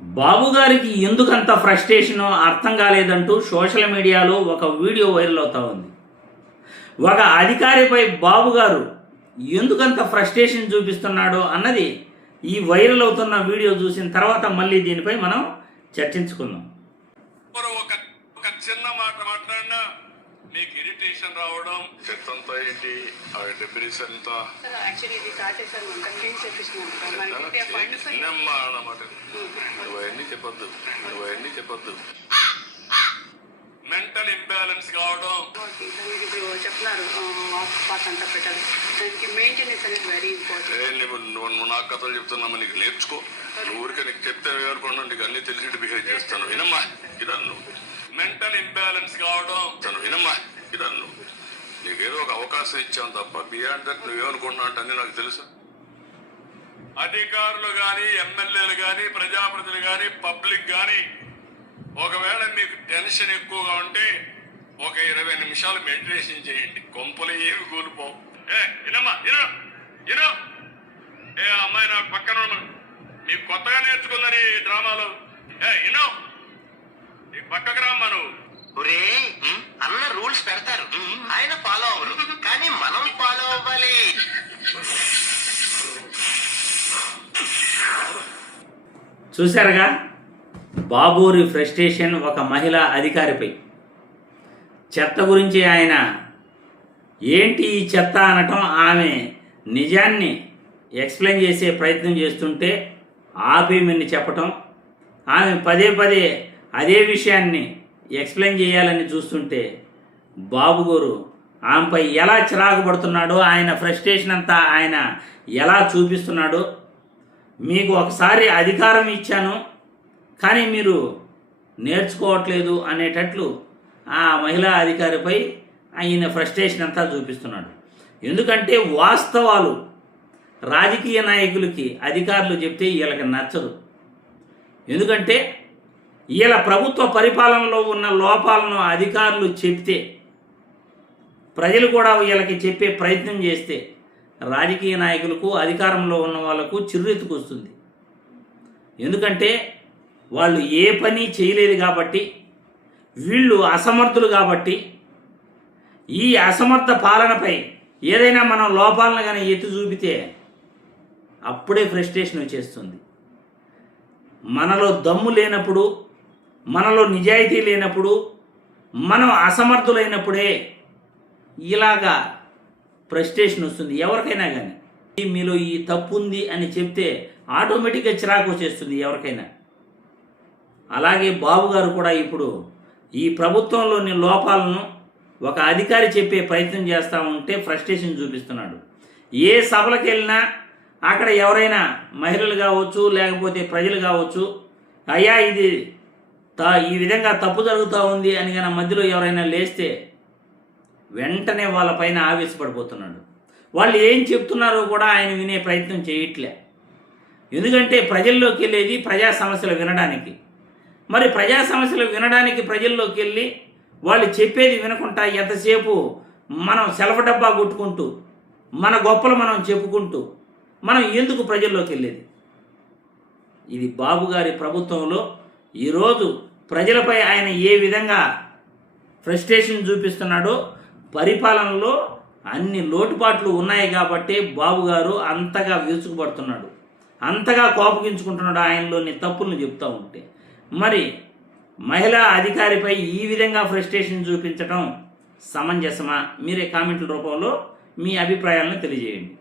బాబు గారికి ఎందుకంత ఫ్రస్ట్రేషనో అర్థం కాలేదంటూ సోషల్ మీడియాలో ఒక వీడియో వైరల్ అవుతా ఉంది. ఒక అధికారిపై బాబు గారు ఎందుకంత ఫ్రస్ట్రేషన్ చూపిస్తున్నాడో అన్నది ఈ వైరల్ అవుతున్న వీడియో చూసిన తర్వాత మళ్ళీ దీనిపై మనం చర్చించుకుందాం. ఒక చిన్న మాట మాట్లాడినా మీకు ఇరిటేషన్ రావడం, చెత్తంతా ఏంటి డెబ్రిస్ అంతా నువ్వన్నీ చెప్పొద్దు. మెంటల్ ఇంబ్యాలెన్స్ కావడం నువ్వు నాకు కథలు చెప్తున్నామా? నీకు నేర్చుకో. నువ్వు ఊరికే నీకు చెప్తే అనుకున్నా నీకు అన్ని తెలిసి బిహేవ్ చేస్తాను. వినమ్మా, ఇదన్ను మెంటల్ ఇంబ్యాలెన్స్ కావడం వినమ్మా, ఇదన్ను నీకేదో ఒక అవకాశం ఇచ్చాను తప్ప బియాండ్ దట్ నువ్వేమనుకుంటున్నా అంటే నాకు తెలుసు. అధికారులు కానీ, ఎమ్మెల్యేలు కానీ, ప్రజాప్రతినిధులు కానీ, పబ్లిక్ కానీ ఒకవేళ మీకు టెన్షన్ ఎక్కువగా ఉంటే ఒక 20 నిమిషాలు మెడిటేషన్ చేయండి. కొంపలు ఏమి కూలిపోవు. వినమ్మా, ఇను ఏ అమ్మాయి నాకు పక్కన మీకు కొత్తగా నేర్చుకుందని డ్రామాలో ఇను నీకు పక్కకు రామ్మా. నువ్వు అన్న రూల్స్ పెడతారు, ఆయన ఫాలో అవ్వరు, కానీ మనం ఫాలో అవ్వాలి. చూశారుగా బాబూరి ఫ్రస్ట్రేషన్ ఒక మహిళా అధికారిపై. చెత్త గురించి ఆయన ఏంటి ఈ చెత్త అనటం, ఆమె నిజాన్ని ఎక్స్ప్లెయిన్ చేసే ప్రయత్నం చేస్తుంటే ఆపేమని చెప్పటం, ఆమె పదే పదే అదే విషయాన్ని ఎక్స్ప్లెయిన్ చేయాలని చూస్తుంటే బాబు గారు ఆమెపై ఎలా చిరాకు పడుతున్నాడో, ఆయన ఫ్రస్ట్రేషన్ అంతా ఆయన ఎలా చూపిస్తున్నాడో, మీకు ఒకసారి అధికారం ఇచ్చాను కానీ మీరు నేర్చుకోవట్లేదు అనేటట్లు ఆ మహిళా అధికారిపై ఆయన ఫ్రస్ట్రేషన్ అంతా చూపిస్తున్నాడు. ఎందుకంటే వాస్తవాలు రాజకీయ నాయకులకి అధికారులు చెప్తే వీళ్ళకి నచ్చదు. ఎందుకంటే వీళ్ళ ప్రభుత్వ పరిపాలనలో ఉన్న లోపాలను అధికారులు చెప్తే, ప్రజలు కూడా వీళ్ళకి చెప్పే ప్రయత్నం చేస్తే రాజకీయ నాయకులకు, అధికారంలో ఉన్న వాళ్ళకు చిర్రెత్తుకొస్తుంది. ఎందుకంటే వాళ్ళు ఏ పని చేయలేదు కాబట్టి, వీళ్ళు అసమర్థులు కాబట్టి, ఈ అసమర్థ పాలనపై ఏదైనా మనం లోపాలను కానీ ఎత్తి చూపితే అప్పుడే ఫ్రస్ట్రేషన్ వచ్చేస్తుంది. మనలో దమ్ము లేనప్పుడు, మనలో నిజాయితీ లేనప్పుడు, మనం అసమర్థులైనప్పుడే ఇలాగా ఫ్రస్ట్రేషన్ వస్తుంది ఎవరికైనా కానీ. మీలో ఈ తప్పు ఉంది అని చెప్తే ఆటోమేటిక్గా చిరాకు వచ్చేస్తుంది ఎవరికైనా. అలాగే బాబు గారు కూడా ఇప్పుడు ఈ ప్రభుత్వంలోని లోపాలను ఒక అధికారి చెప్పే ప్రయత్నం చేస్తూ ఉంటే ఫ్రస్ట్రేషన్ చూపిస్తున్నాడు. ఏ సభలకు వెళ్ళినా అక్కడ ఎవరైనా మహిళలు కావచ్చు, లేకపోతే ప్రజలు కావచ్చు, అయ్యా ఇది ఈ విధంగా తప్పు జరుగుతూ ఉంది అని కానీ మధ్యలో ఎవరైనా లేస్తే వెంటనే వాళ్ళపైన ఆవేశపడిపోతున్నాడు. వాళ్ళు ఏం చెప్తున్నారో కూడా ఆయన వినే ప్రయత్నం చేయట్లే. ఎందుకంటే ప్రజల్లోకి వెళ్ళేది ప్రజా సమస్యలు వినడానికి. మరి ప్రజా సమస్యలు వినడానికి ప్రజల్లోకి వెళ్ళి వాళ్ళు చెప్పేది వినకుండా ఎంతసేపు మనం సెలవు డబ్బా కొట్టుకుంటూ, మన గొప్పలు మనం చెప్పుకుంటూ మనం ఎందుకు ప్రజల్లోకి వెళ్ళేది? ఇది బాబు గారి ప్రభుత్వంలో ఈరోజు ప్రజలపై ఆయన ఏ విధంగా ఫ్రస్ట్రేషన్ చూపిస్తున్నాడో, పరిపాలనలో అన్ని లోటుపాట్లు ఉన్నాయి కాబట్టి బాబు గారు అంతగా విరుచుకుపడుతున్నాడు, అంతగా కోపగించుకుంటున్నాడు ఆయనలోని తప్పులను చెప్తూ ఉంటే. మరి మహిళా అధికారిపై ఈ విధంగా ఫ్రస్ట్రేషన్ చూపించడం సమంజసమా? మీరే కామెంట్ల రూపంలో మీ అభిప్రాయాలను తెలియజేయండి.